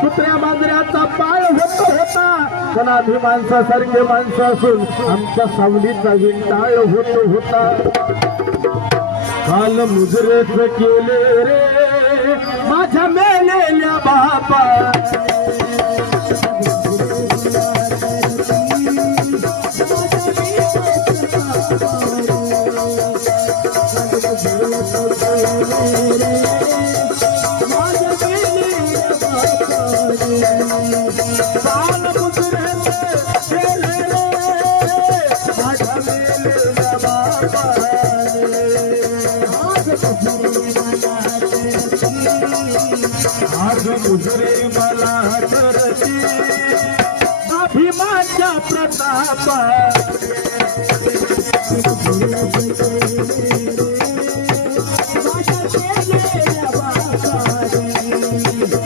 कुत्र्या मांजऱ्याचा पाळ होता कणाभी माणसासारखे माणसं असून आमच्या सावलीचा विंटाळ होता काल मुजरेच केले रे माझ्या मेलेल्या बापा आज मुजरे मला करते अभिमानच्या प्रतापा